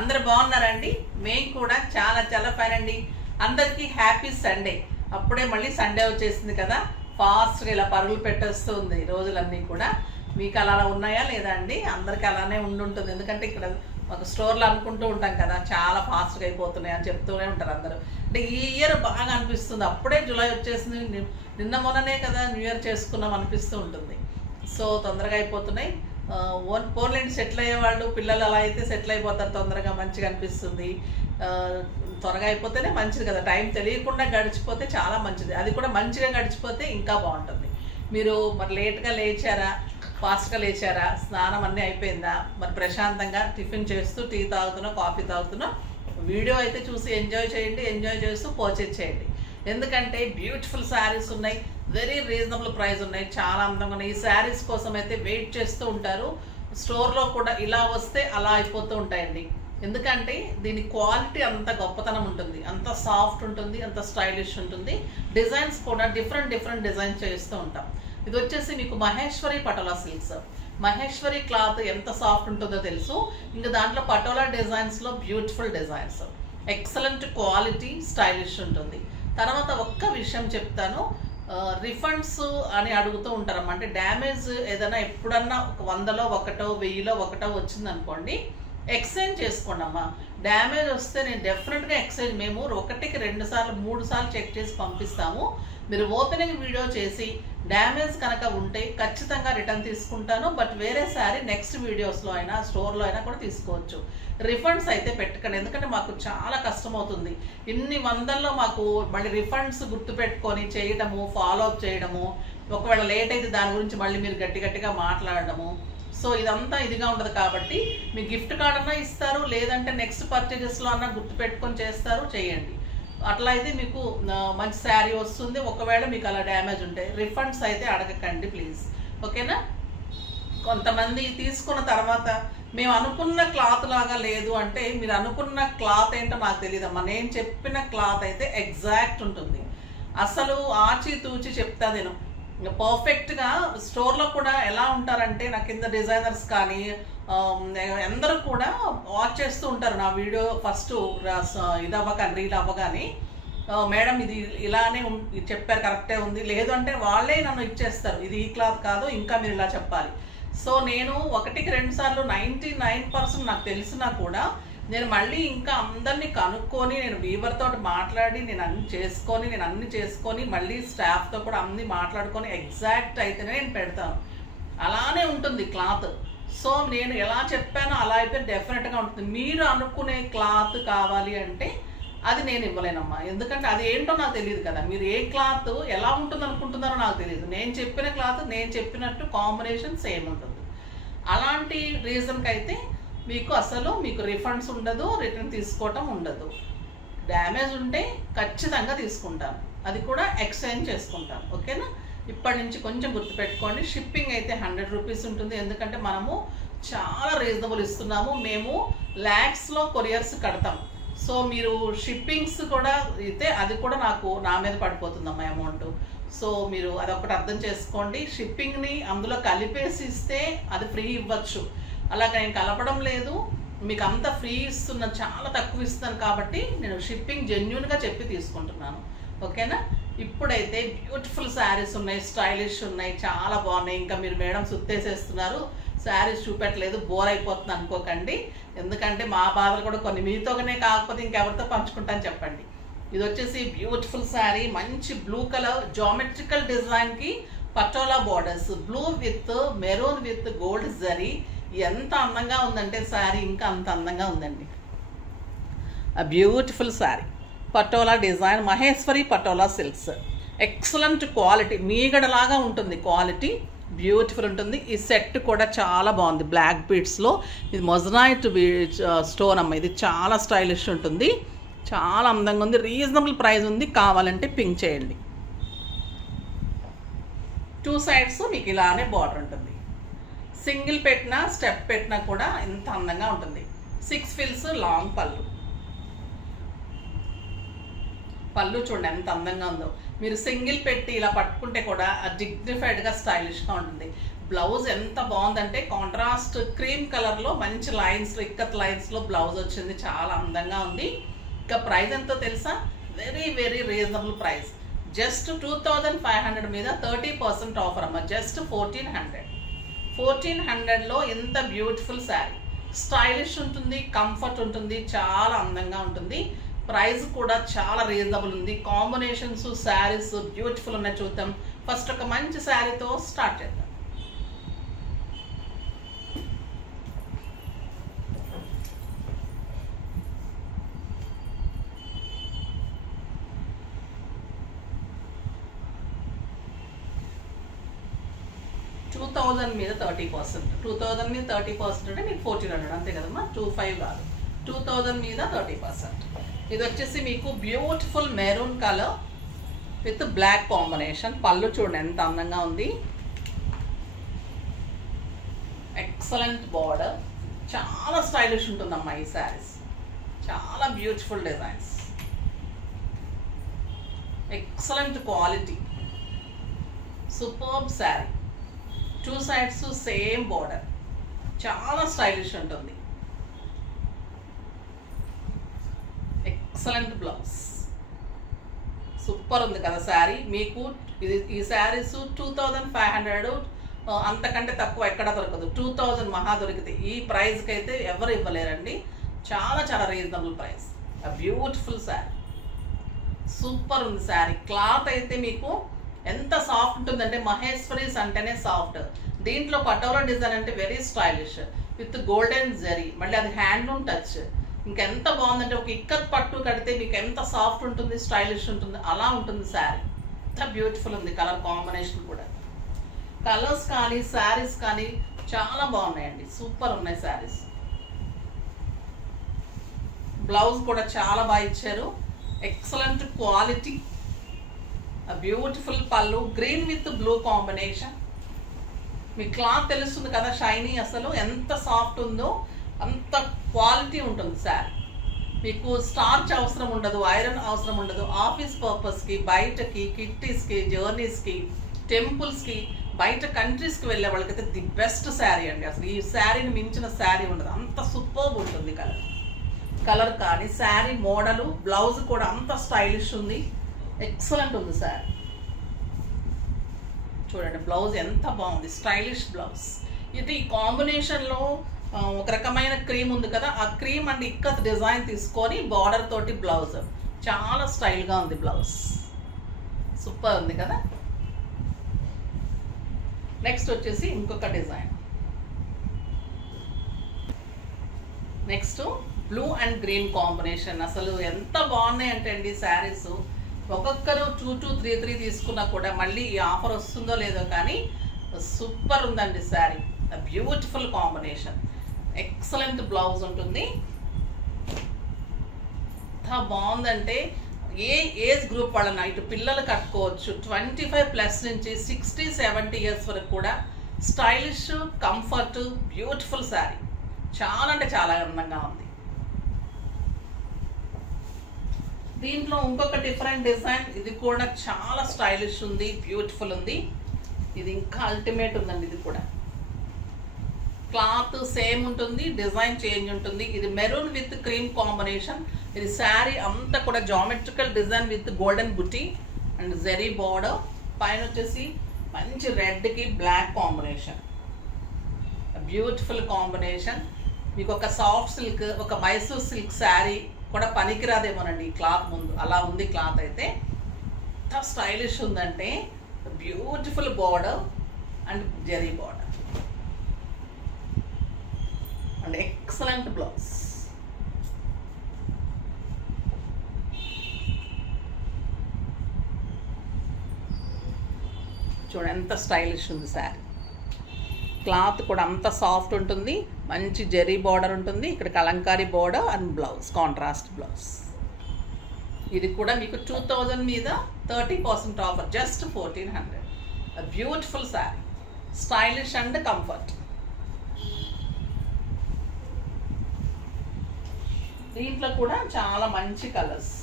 అందరూ బాగున్నారండి? మేము కూడా చాలా చాలా ఫైన్ అండి. అందరికీ హ్యాపీ సండే. అప్పుడే మళ్ళీ సండే వచ్చేసింది కదా, ఫాస్ట్గా ఇలా పరుగులు పెట్టేస్తుంది రోజులన్నీ కూడా. మీకు అలా ఉన్నాయా లేదా అండి? అందరికి అలానే ఉండుంటుంది. ఎందుకంటే ఇక్కడ ఒక స్టోర్లో అనుకుంటూ ఉంటాం కదా, చాలా ఫాస్ట్గా అయిపోతున్నాయి అని చెప్తూనే ఉంటారు అందరూ. అంటే ఈ ఇయర్ బాగా అనిపిస్తుంది, అప్పుడే జూలై వచ్చేసింది, నిన్న మొన్ననే కదా న్యూ ఇయర్ చేసుకున్నాం అనిపిస్తూ ఉంటుంది. సో తొందరగా అయిపోతున్నాయి. పోర్లేండి సెటిల్ అయ్యేవాళ్ళు పిల్లలు అలా అయితే సెటిల్ అయిపోతారు తొందరగా, మంచిగా అనిపిస్తుంది. త్వరగా అయిపోతేనే మంచిది కదా, టైం తెలియకుండా గడిచిపోతే చాలా మంచిది. అది కూడా మంచిగా గడిచిపోతే ఇంకా బాగుంటుంది. మీరు మరి లేట్గా లేచారా, ఫాస్ట్గా లేచారా, స్నానం అన్నీ అయిపోయిందా, మరి ప్రశాంతంగా టిఫిన్ చేస్తూ టీ తాగుతున్నా కాఫీ తాగుతున్నా వీడియో అయితే చూసి ఎంజాయ్ చేయండి. ఎంజాయ్ చేస్తూ పర్చేజ్ చేయండి. ఎందుకంటే బ్యూటిఫుల్ శారీస్ ఉన్నాయి, వెరీ రీజనబుల్ ప్రైస్ ఉన్నాయి, చాలా అందంగా ఉన్నాయి. ఈ శారీస్ కోసం అయితే వెయిట్ చేస్తూ ఉంటారు. స్టోర్లో కూడా ఇలా వస్తే అలా అయిపోతూ ఉంటాయండి. ఎందుకంటే దీని క్వాలిటీ అంత గొప్పతనం ఉంటుంది, అంత సాఫ్ట్ ఉంటుంది, అంత స్టైలిష్ ఉంటుంది. డిజైన్స్ కూడా డిఫరెంట్ డిజైన్స్ చేస్తూ ఉంటాం. ఇది వచ్చేసి మీకు మహేశ్వరి పటోలా సిల్క్స్. మహేశ్వరి క్లాత్ ఎంత సాఫ్ట్ ఉంటుందో తెలుసు. ఇంకా దాంట్లో పటోలా డిజైన్స్లో beautiful designs, excellent quality, stylish ఉంటుంది. తర్వాత ఒక్క విషయం చెప్తాను, రిఫండ్స్ అని అడుగుతూ ఉంటారమ్మా. అంటే డ్యామేజ్ ఏదైనా ఎప్పుడన్నా 100లో 1, 1000లో 1 వచ్చిందనుకోండి, ఎక్స్చేంజ్ చేసుకోండి అమ్మా. డ్యామేజ్ వస్తే నేను డెఫినెట్గా ఎక్స్చేంజ్, మేము 1కి 2 సార్లు 3 సార్లు చెక్ చేసి పంపిస్తాము. మీరు ఓపెనింగ్ వీడియో చేసి డ్యామేజ్ కనుక ఉంటే ఖచ్చితంగా రిటర్న్ తీసుకుంటాను. బట్ వేరే శారీ నెక్స్ట్ వీడియోస్లో అయినా స్టోర్లో అయినా కూడా తీసుకోవచ్చు. రిఫండ్స్ అయితే పెట్టకండి, ఎందుకంటే మాకు చాలా కష్టం అవుతుంది. ఇన్ని వందల్లో మాకు మళ్ళీ రిఫండ్స్ గుర్తు పెట్టుకొని చేయడము, ఫాలో అప్ చేయడము, ఒకవేళ లేట్ అయితే దాని గురించి మళ్ళీ మీరు గట్టిగా మాట్లాడడము. సో ఇదంతా ఇదిగా ఉండదు. కాబట్టి మీ గిఫ్ట్ కార్డ్ అన్నా ఇస్తారు, లేదంటే నెక్స్ట్ పర్చేజెస్లో అన్నా గుర్తు పెట్టుకొని చేస్తారు, చేయండి. అట్లా అయితే మీకు మంచి శారీ వస్తుంది. ఒకవేళ మీకు అలా డ్యామేజ్ ఉంటే రిఫండ్స్ అయితే అడగకండి ప్లీజ్, ఓకేనా? కొంతమంది తీసుకున్న తర్వాత మేము అనుకున్న క్లాత్ లాగా లేదు అంటే, మీరు అనుకున్న క్లాత్ ఏంటో నాకు తెలియదమ్మా. నేను చెప్పిన క్లాత్ అయితే ఎగ్జాక్ట్ ఉంటుంది. అసలు ఆచితూచి చెప్తా నేను పర్ఫెక్ట్గా. స్టోర్లో కూడా ఎలా ఉంటారంటే, నా కింద డిజైనర్స్ కానీ అందరూ కూడా వాచ్ చేస్తూ ఉంటారు నా వీడియో. ఫస్ట్ ఇది అవ్వగానే, రీల్ అవ్వగానే, మేడం ఇది ఇలానే చెప్పారు, కరెక్టే ఉంది, లేదు అంటే వాళ్ళే నన్ను ఇచ్చేస్తారు, ఇది ఈ క్లాత్ కాదు, ఇంకా మీరు ఇలా చెప్పాలి. సో నేను 1కి 2 సార్లు 99% నాకు తెలిసినా కూడా నేను మళ్ళీ ఇంకా అందరినీ కనుక్కొని, నేను వీవర్ తోటి మాట్లాడి, నేను అన్ని చేసుకొని మళ్ళీ స్టాఫ్తో కూడా అన్ని మాట్లాడుకొని ఎగ్జాక్ట్ అయితేనే నేను పెడతాను. అలానే ఉంటుంది క్లాత్. సో నేను ఎలా చెప్పానో అలా అయితే డెఫినెట్గా ఉంటుంది. మీరు అనుకునే క్లాత్ కావాలి అంటే అది నేను ఇవ్వలేనమ్మా, ఎందుకంటే అది ఏంటో నాకు తెలియదు కదా. మీరు ఏ క్లాత్ ఎలా ఉంటుంది అనుకుంటున్నారో నాకు తెలియదు. నేను చెప్పిన క్లాత్ నేను చెప్పినట్టు కాంబినేషన్ సేమ్ ఉంటుంది. అలాంటి రీజన్కి అయితే మీకు రిఫండ్స్ ఉండదు, రిటర్న్ తీసుకోవటం ఉండదు. డ్యామేజ్ ఉంటే ఖచ్చితంగా తీసుకుంటాను, అది కూడా ఎక్స్చేంజ్ చేసుకుంటాను, ఓకేనా? ఇప్పటి నుంచి కొంచెం గుర్తుపెట్టుకోండి. షిప్పింగ్ అయితే 100 రూపీస్ ఉంటుంది, ఎందుకంటే మనము చాలా రీజనబుల్ ఇస్తున్నాము. మేము ల్యాక్స్లో కొరియర్స్ కడతాం. సో మీరు షిప్పింగ్స్ కూడా అయితే అది కూడా నా మీద పడిపోతుందమ్మా అమౌంట్. సో మీరు అదొకటి అర్థం చేసుకోండి. షిప్పింగ్ని అందులో కలిపేసి ఇస్తే అది ఫ్రీ ఇవ్వచ్చు, అలాగే నేను కలపడం లేదు, మీకు అంత ఫ్రీ ఇస్తున్నాను, చాలా తక్కువ ఇస్తున్నాను. కాబట్టి నేను షిప్పింగ్ జెన్యూన్గా చెప్పి తీసుకుంటున్నాను, ఓకేనా? ఇప్పుడైతే బ్యూటిఫుల్ శారీస్ ఉన్నాయి, స్టైలిష్ ఉన్నాయి, చాలా బాగున్నాయి. ఇంకా మీరు మేడం సుత్తేసేస్తున్నారు, శారీస్ చూపెట్టలేదు, బోర్ అయిపోతుంది అనుకోకండి. ఎందుకంటే మా బాధలు కూడా కొన్ని మీతోనే కాకపోతే ఇంకెవరితో పంచుకుంటాను చెప్పండి. ఇది వచ్చేసి బ్యూటిఫుల్ శారీ, మంచి బ్లూ కలర్ జామెట్రికల్ డిజైన్కి Patola borders, blue with maroon with gold zari. ఎంత అందంగా ఉందంటే శారీ ఇంకా అంత అందంగా ఉందండి. ఆ beautiful sari, Patola design, Maheshwari Patola silks, excellent quality, మీగడలాగా ఉంటుంది క్వాలిటీ, బ్యూటిఫుల్ ఉంటుంది. ఈ సెట్ కూడా చాలా బాగుంది, బ్లాక్ బీడ్స్లో. ఇది మొజనైట్ స్టోన్ అమ్మ, ఇది చాలా స్టైలిష్ ఉంటుంది, చాలా అందంగా ఉంది, రీజనబుల్ ప్రైస్ ఉంది. కావాలంటే పింక్ చేయండి. 2 సైడ్స్ మీకు ఇలానే బార్డర్ ఉంటుంది. సింగిల్ పెట్టినా స్టెప్ పెట్టినా కూడా ఎంత అందంగా ఉంటుంది. 6 ఫిల్స్ లాంగ్ పళ్ళు చూడండి ఎంత అందంగా ఉందో. మీరు సింగిల్ పెట్టి ఇలా పట్టుకుంటే కూడా డిగ్నిఫైడ్గా స్టైలిష్గా ఉంటుంది. బ్లౌజ్ ఎంత బాగుందంటే కాంట్రాస్ట్ క్రీమ్ కలర్లో మంచి లైన్స్ ఇక్కత్ లైన్స్లో బ్లౌజ్ వచ్చింది, చాలా అందంగా ఉంది. ఇంకా ప్రైస్ ఎంతో తెలుసా? Very very reasonable price, just 2500 మీద 30% ఆఫర్ అమ్మ, జస్ట్ 1400లో ఇంత బ్యూటిఫుల్ శారీ. స్టైలిష్ ఉంటుంది, కంఫర్ట్ ఉంటుంది, చాలా అందంగా ఉంటుంది. ప్రైస్ కూడా చాలా రీజనబుల్ ఉంది. కాంబినేషన్స్ శారీస్ బ్యూటిఫుల్ ఉన్నాయి. చూద్దాం. ఫస్ట్ ఒక మంచి శారీతో స్టార్ట్ చేద్దాం. $2000 మీద 30%, 2000 మీద 30% అంటే మీకు 1400 అంతే కదమ్మా, 25 కాదు, 2000 మీద 30%. ఇది వచ్చేసి మీకు beautiful maroon colour with black combination. పళ్ళు చూడండి ఎంత అందంగా ఉంది, ఎక్సలెంట్ బార్డర్, చాలా స్టైలిష్ ఉంటుందమ్మా ఈ శారీస్, చాలా beautiful designs, excellent quality, superb sari. 2 sides same border, చాలా స్టైలిష్ ఉంటుంది. ఎక్సలెంట్ బ్లౌజ్, సూపర్ ఉంది కదా శారీ. మీకు ఈ శారీస్ 2500, అంతకంటే తక్కువ ఎక్కడ దొరకదు. 2000 మహా దొరికితే, ఈ ప్రైస్కి అయితే ఎవరు ఇవ్వలేరండి. చాలా చాలా reasonable price. Beautiful sari, super ఉంది శారీ. క్లాత్ అయితే మీకు ఎంత సాఫ్ట్ ఉంటుందంటే మహేశ్వరీస్ అంటేనే సాఫ్ట్. దీంట్లో పటోలా డిజైన్ అంటే very stylish with golden zari, మళ్ళీ అది హ్యాండ్లూమ్ టచ్. ఇంకెంత బాగుందంటే ఒక ఇక్కత్ పట్టు కడితే మీకు ఎంత సాఫ్ట్ ఉంటుంది, స్టైలిష్ ఉంటుంది, అలా ఉంటుంది శారీ. ఎంత బ్యూటిఫుల్ ఉంది. కలర్ కాంబినేషన్ కూడా, కలర్స్ కానీ శారీస్ కానీ చాలా బాగున్నాయండి, సూపర్ ఉన్నాయి శారీస్. బ్లౌజ్ కూడా చాలా బాగా ఇచ్చారు, ఎక్సలెంట్ క్వాలిటీ. బ్యూటిఫుల్ పళ్ళు, green with blue combination. Me cloth తెలుస్తుంది కదా, షైనీ, అసలు ఎంత సాఫ్ట్ ఉందో అంత క్వాలిటీ ఉంటుంది శారీ. మీకు స్టార్చ్ అవసరం ఉండదు, ఐరన్ అవసరం ఉండదు. ఆఫీస్ పర్పస్కి, బయటకి, కిట్టీస్కి, జర్నీస్కి, టెంపుల్స్కి, బయట కంట్రీస్కి వెళ్ళే వాళ్ళకైతే ది బెస్ట్ శారీ అండి. అసలు ఈ శారీని మించిన శారీ ఉండదు, అంత సూపర్బ్ ఉంటుంది. కలర్ కానీ శారీ మోడలు, బ్లౌజ్ కూడా అంత స్టైలిష్ ఉంది, ఎక్సలెంట్ ఉంది శారీ. చూడండి బ్లౌజ్ ఎంత బాగుంది, స్టైలిష్ బ్లౌజ్. ఇది ఈ కాంబినేషన్లో ఒక రకమైన క్రీమ్ ఉంది కదా, ఆ క్రీమ్ అండ్ ఇక్కత్ డిజైన్ తీసుకొని బార్డర్ తోటి బ్లౌజ్, చాలా స్టైల్గా ఉంది బ్లౌజ్, సూపర్ ఉంది కదా. నెక్స్ట్ వచ్చేసి ఇంకొక design. Next blue and green combination. అసలు ఎంత బాగున్నాయి అంటే అండి శారీస్. ఒక్కొక్కరు 2233 తీసుకున్నా కూడా మళ్ళీ ఈ ఆఫర్ వస్తుందో లేదో కానీ సూపర్ ఉందండి sari. Beautiful combination, excellent blouse ఉంటుంది. ఎంత బాగుందంటే ఏ ఏజ్ గ్రూప్ వాళ్ళని, ఇటు పిల్లలు కట్టుకోవచ్చు, 25+ నుంచి 60-70 ఇయర్స్ వరకు కూడా. స్టైలిష్, కంఫర్ట్, బ్యూటిఫుల్ శారీ, చాలా అంటే చాలా అందంగా ఉంది. దీంట్లో ఇంకొక డిఫరెంట్ డిజైన్, ఇది కూడా చాలా స్టైలిష్ ఉంది, బ్యూటిఫుల్ ఉంది. ఇది ఇంకా అల్టిమేట్ ఉందండి. ఇది కూడా క్లాత్ సేమ్ ఉంటుంది, డిజైన్ చేంజ్ ఉంటుంది. ఇది మెరూన్ విత్ క్రీమ్ కాంబినేషన్. ఇది శారీ అంతా కూడా geometrical design with golden buti and zari border. పైన వచ్చేసి మంచి రెడ్కి బ్లాక్ కాంబినేషన్, బ్యూటిఫుల్ కాంబినేషన్. మీకు ఒక సాఫ్ట్ సిల్క్, ఒక మైసూర్ సిల్క్ శారీ కూడా పనికిరాదేమోనండి ఈ క్లాత్ ముందు, అలా ఉంది క్లాత్ అయితే. ఎంత స్టైలిష్ ఉందంటే beautiful border and zari border and excellent blouse. చూడండి ఎంత స్టైలిష్ ఉంది శారీ. క్లాత్ కూడా అంత సాఫ్ట్ ఉంటుంది, మంచి జెరీ బార్డర్ ఉంటుంది, ఇక్కడ Kalamkari border and blouse, contrast blouse. ఇది కూడా మీకు 2000 మీద 30% offer, just 1400. Beautiful sari, stylish and comfort. దీంట్లో కూడా చాలా మంచి కలర్స్,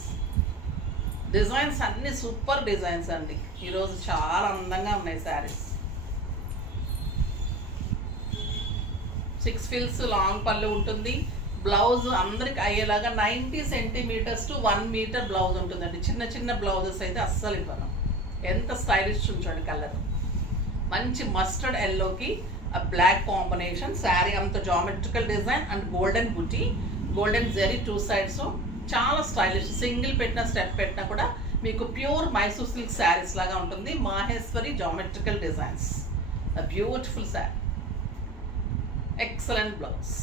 డిజైన్స్ అన్ని సూపర్ డిజైన్స్ అండి. ఈరోజు చాలా అందంగా ఉన్నాయి శారీస్. 6 ఫిల్స్ లాంగ్ పళ్ళు ఉంటుంది. బ్లౌజ్ అందరికి అయ్యేలాగా 90 సెంటీమీటర్స్ టు 1 మీటర్ బ్లౌజ్ ఉంటుందండి. చిన్న చిన్న బ్లౌజెస్ అయితే అస్సలు ఇవ్వను. ఎంత స్టైలిష్ చూడండి కలర్. మంచి మస్టర్డ్ ఎల్లోకి బ్లాక్ కాంబినేషన్. శారీ అంత geometrical design and golden buti, golden zari 2 sides. చాలా స్టైలిష్. సింగిల్ పెట్టిన స్టెప్ పెట్టినా కూడా మీకు ప్యూర్ మైసూర్ సిల్క్ శారీస్ లాగా ఉంటుంది. Maheshwari geometrical designs. Beautiful sari. Excellent blouse.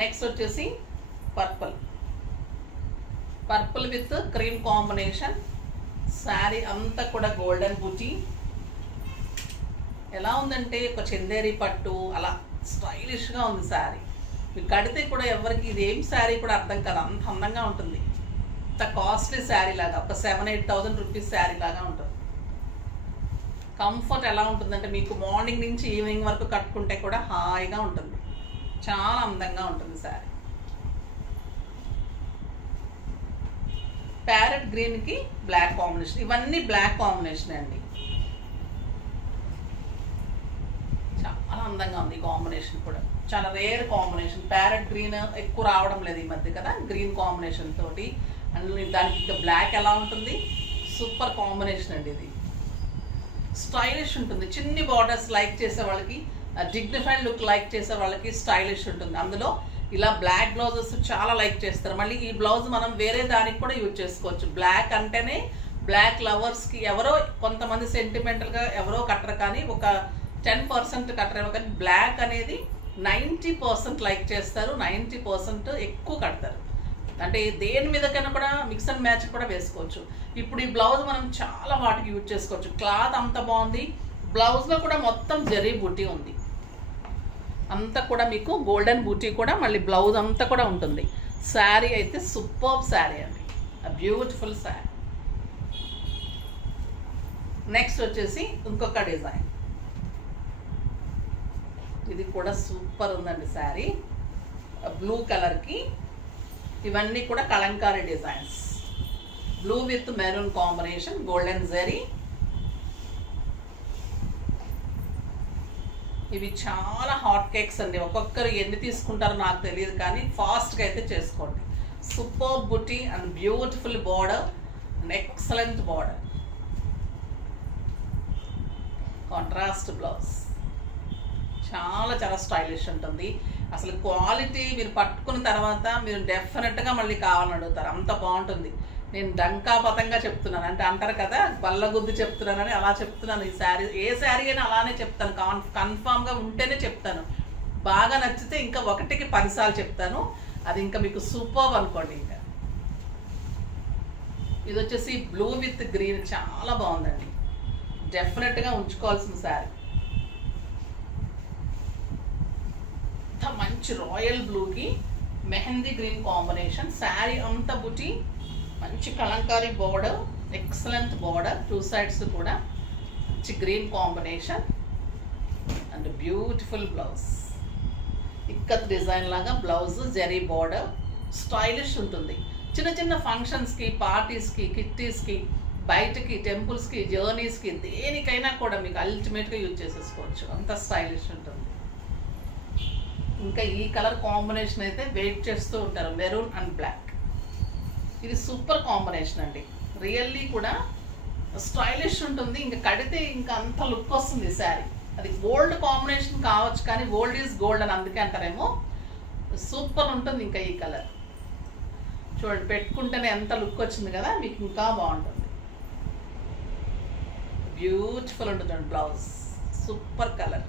Next వచ్చేసి purple. Purple with cream combination. Sari అంతా కూడా గోల్డెన్ బుటీ. ఎలా ఉందంటే ఒక చందేరి పట్టు అలా స్టైలిష్గా ఉంది శారీ. మీకు కడితే కూడా ఎవరికి ఇది ఏం శారీ కూడా అర్థం కాదు, అంత అందంగా ఉంటుంది. అంత కాస్ట్లీ శారీ లాగా, ఒక 7,000-8,000 రూపీస్ శారీ లాగా ఉంటుంది. కంఫర్ట్ ఎలా ఉంటుందంటే మీకు మార్నింగ్ నుంచి ఈవినింగ్ వరకు కట్టుకుంటే కూడా హాయిగా ఉంటుంది. చాలా అందంగా ఉంటుంది శారీ. ప్యారెట్ గ్రీన్కి బ్లాక్ కాంబినేషన్. ఇవన్నీ బ్లాక్ కాంబినేషన్ అండి. చాలా అందంగా ఉంది ఈ కాంబినేషన్ కూడా. చాలా రేర్ కాంబినేషన్. ప్యారెట్ గ్రీన్ ఎక్కువ రావడం లేదు ఈ మధ్య కదా, గ్రీన్ కాంబినేషన్ తోటి. అండ్ దానికి ఇంకా బ్లాక్ ఎలా ఉంటుంది, సూపర్ కాంబినేషన్ అండి ఇది. స్టైలిష్ ఉంటుంది. చిన్ని బార్డర్స్ లైక్ చేసే వాళ్ళకి, డిగ్నిఫైడ్ లుక్ లైక్ చేసే వాళ్ళకి స్టైలిష్ ఉంటుంది. అందులో ఇలా బ్లాక్ బ్లౌజెస్ చాలా లైక్ చేస్తారు. మళ్ళీ ఈ బ్లౌజ్ మనం వేరే దానికి కూడా యూజ్ చేసుకోవచ్చు. బ్లాక్ అంటేనే బ్లాక్ లవర్స్కి ఎవరో కొంతమంది సెంటిమెంటల్గా ఎవరో కట్టరు, కానీ ఒక 10% కట్టరేమో, కానీ బ్లాక్ అనేది 90% లైక్ చేస్తారు. 90% ఎక్కువ కడతారు. అంటే దేని మీదకైనా కూడా మిక్స్ అండ్ మ్యాచ్ కూడా వేసుకోవచ్చు. ఇప్పుడు ఈ బ్లౌజ్ మనం చాలా వాటికి యూజ్ చేసుకోవచ్చు. క్లాత్ అంత బాగుంది. బ్లౌజ్లో కూడా మొత్తం జరీ బూటీ ఉంది. అంతా కూడా మీకు గోల్డెన్ బూటీ కూడా మళ్ళీ బ్లౌజ్ అంతా కూడా ఉంటుంది. శారీ అయితే సూపర్బ్ శారీ అండి. బ్యూటిఫుల్ శారీ. నెక్స్ట్ వచ్చేసి ఇంకొక డిజైన్. ఇది కూడా సూపర్ ఉందండి శారీ. బ్లూ కలర్కి ఇవన్నీ కూడా Kalamkari designs. Blue with maroon combination, golden zari. ఇవి చాలా హాట్ కేక్స్ అండి. ఒక్కొక్కరు ఎన్ని తీసుకుంటారో నాకు తెలియదు, కానీ ఫాస్ట్గా అయితే చేసుకోండి. Super buti and beautiful border and excellent border. Contrast blouse. చాలా చాలా స్టైలిష్ ఉంటుంది. అసలు క్వాలిటీ మీరు పట్టుకున్న తర్వాత మీరు డెఫినెట్గా మళ్ళీ కావాలని అడుగుతారు, అంత బాగుంటుంది. నేను డంకాపతంగా చెప్తున్నాను, అంటే అంటారు కదా బల్లగుద్ది చెప్తున్నానని, అలా చెప్తున్నాను. ఈ శారీ ఏ శారీ అయినా అలానే చెప్తాను. కన్ఫామ్గా ఉంటేనే చెప్తాను. బాగా నచ్చితే ఇంకా 1కి 10 సార్లు చెప్తాను. అది ఇంకా మీకు సూపర్ అనుకోండి. ఇంకా ఇది వచ్చేసి బ్లూ విత్ గ్రీన్ చాలా బాగుందండి. డెఫినెట్గా ఉంచుకోవాల్సిన శారీ. మంచి రాయల్ బ్లూకి మెహందీ గ్రీన్ కాంబినేషన్. శారీ అంతా బుటీ, మంచి Kalamkari border, excellent border. 2 sides కూడా మంచి green combination and beautiful blouse. Ikat design లాగా బ్లౌజ్, జరీ బోర్డర్. స్టైలిష్ ఉంటుంది. చిన్న చిన్న ఫంక్షన్స్కి, పార్టీస్కి, కిట్టీస్కి, బయటకి, టెంపుల్స్కి, జర్నీస్కి, దేనికైనా కూడా మీకు అల్టిమేట్గా యూజ్ చేసేసుకోవచ్చు. అంత స్టైలిష్ ఉంటుంది. ఇంకా ఈ కలర్ కాంబినేషన్ అయితే వెయిట్ చేస్తూ ఉంటారు, మెరూన్ అండ్ బ్లాక్. ఇది సూపర్ కాంబినేషన్ అండి. రియల్లీ కూడా స్టైలిష్ ఉంటుంది. ఇంకా కడితే ఇంకా అంత లుక్ వస్తుంది శారీ. అది గోల్డ్ కాంబినేషన్ కావచ్చు, కానీ గోల్డ్ ఈజ్ గోల్డ్ అని అందుకే అంటారేమో. సూపర్ ఉంటుంది. ఇంకా ఈ కలర్ చూడండి, పెట్టుకుంటేనే ఎంత లుక్ వచ్చింది కదా, మీకు ఇంకా బాగుంటుంది. బ్యూటిఫుల్ ఉంటుంది blouse. Super colour,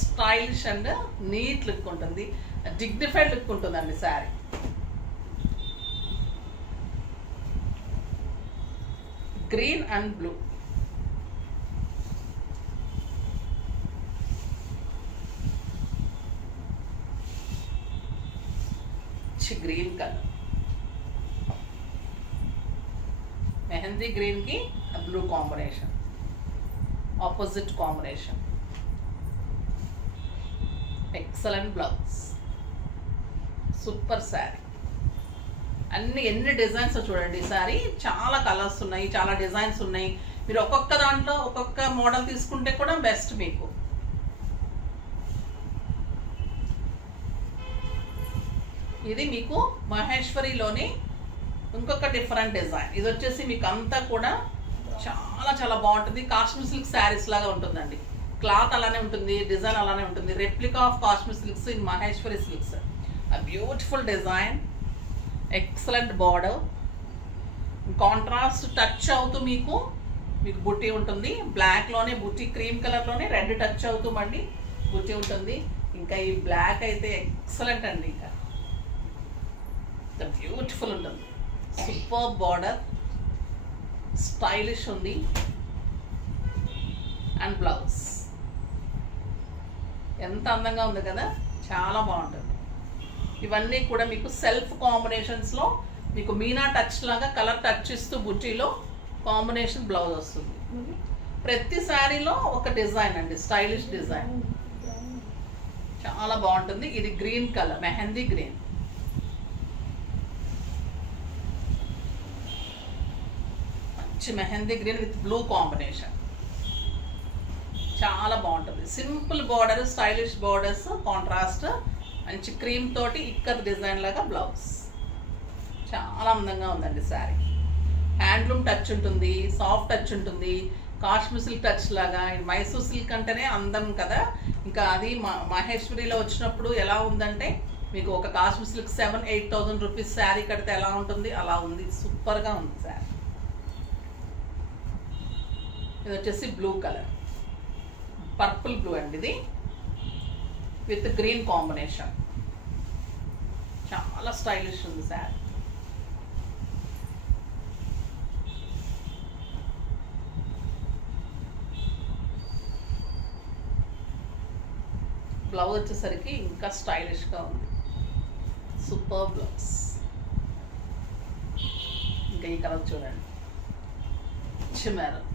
stylish and neat look ఉంటుంది. డిగ్నిఫైడ్ లుక్ ఉంటుందండి sari. Green and blue. Green colour, mehndi green కి blue combination, opposite combination. Excellent blouse, super sari. ఎన్ని డిజైన్స్ చూడండి. సారీ చాలా కలర్స్ ఉన్నాయి, చాలా డిజైన్స్ ఉన్నాయి. మీరు ఒక్కొక్క దాంట్లో ఒక్కొక్క మోడల్ తీసుకుంటే కూడా బెస్ట్ మీకు. ఇది మీకు మహేశ్వరిలోని ఇంకొక డిఫరెంట్ డిజైన్. ఇది వచ్చేసి మీకు అంతా కూడా చాలా చాలా బాగుంటుంది. కాశ్మీర్ సిల్క్ శారీస్ లాగా ఉంటుందండి. క్లాత్ అలానే ఉంటుంది, డిజైన్ అలానే ఉంటుంది. Replica of Kashmir silks in Maheshwari silks. A beautiful design, excellent border, contrast touch అవుతూ మీకు బుట్టి ఉంటుంది. బ్లాక్ లోనే బుట్టి, క్రీమ్ కలర్ లోనే రెడ్ టచ్ అవుతూ మళ్ళీ బుట్టి ఉంటుంది. ఇంకా ఈ బ్లాక్ అయితే ఎక్సలెంట్ అండి. ఇంకా బ్యూటిఫుల్ ఉంటుంది. సూపర్ బార్డర్, స్టైలిష్ ఉంది. అండ్ బ్లౌజ్ ఎంత అందంగా ఉంది కదా, చాలా బాగుంటుంది. ఇవన్నీ కూడా మీకు సెల్ఫ్ కాంబినేషన్స్లో మీకు మీనా టచ్ లాగా కలర్ టచ్ ఇస్తూ బుట్టీలో కాంబినేషన్ బ్లౌజ్ వస్తుంది. ప్రతి శారీలో ఒక డిజైన్ అండి, స్టైలిష్ డిజైన్, చాలా బాగుంటుంది. ఇది గ్రీన్ కలర్, మెహందీ గ్రీన్. మంచి mehndi green with blue combination, చాలా బాగుంటుంది. Simple border, stylish borders, contrast, మంచి క్రీమ్ తోటి ఇక్కర్ డిజైన్ లాగా బ్లౌజ్. చాలా అందంగా ఉందండి శారీ. హ్యాండ్లూమ్ టచ్ ఉంటుంది, సాఫ్ట్ టచ్ ఉంటుంది, కాశ్మీర్ సిల్క్ టచ్ లాగా. మైసూర్ సిల్క్ అంటేనే అందం కదా. ఇంకా అది మహేశ్వరిలో వచ్చినప్పుడు ఎలా ఉందంటే మీకు ఒక కాశ్మీర్ సిల్క్ 7,000-8,000 రూపీస్ శారీ కడితే ఎలా ఉంటుంది అలా ఉంది. సూపర్గా ఉంది శారీ. ఇది వచ్చేసి బ్లూ కలర్, పర్పుల్ బ్లూ అండి ఇది, విత్ గ్రీన్ కాంబినేషన్. చాలా స్టైలిష్ ఉంది శారీ. బ్లౌజ్ వచ్చేసరికి ఇంకా స్టైలిష్గా ఉంది. Super blouse. ఇంకా ఈ కలర్ చూడండి, మంచి మెరూన్.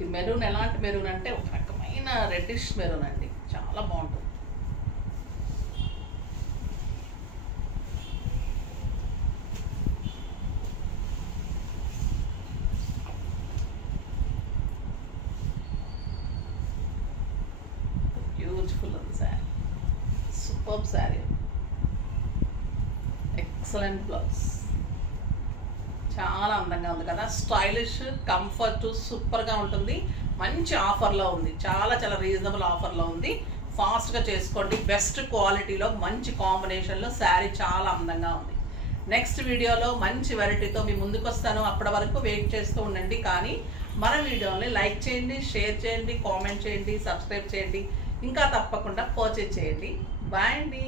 ఈ మెరూన్ ఎలాంటి మెరూన్ అంటే ఒక రకమైన రెడ్డిష్ మెరూన్ అండి, చాలా బాగుంటుంది. బ్యూటిఫుల్ ఉంది sari, super sari, excellent blouse, చాలా అందంగా ఉంది కదా. స్టైలిష్, కంఫర్ట్, సూపర్గా ఉంటుంది. మంచి ఆఫర్లో ఉంది, చాలా చాలా రీజనబుల్ ఆఫర్లో ఉంది. ఫాస్ట్గా చేసుకోండి. బెస్ట్ క్వాలిటీలో మంచి కాంబినేషన్లో శారీ చాలా అందంగా ఉంది. నెక్స్ట్ వీడియోలో మంచి వెరైటీతో మీ ముందుకు వస్తాను. అప్పటి వరకు వెయిట్ చేస్తూ ఉండండి. కానీ మన వీడియోని లైక్ చేయండి, షేర్ చేయండి, కామెంట్ చేయండి, సబ్స్క్రైబ్ చేయండి. ఇంకా తప్పకుండా పర్చేజ్ చేయండి. బాయ్ అండి.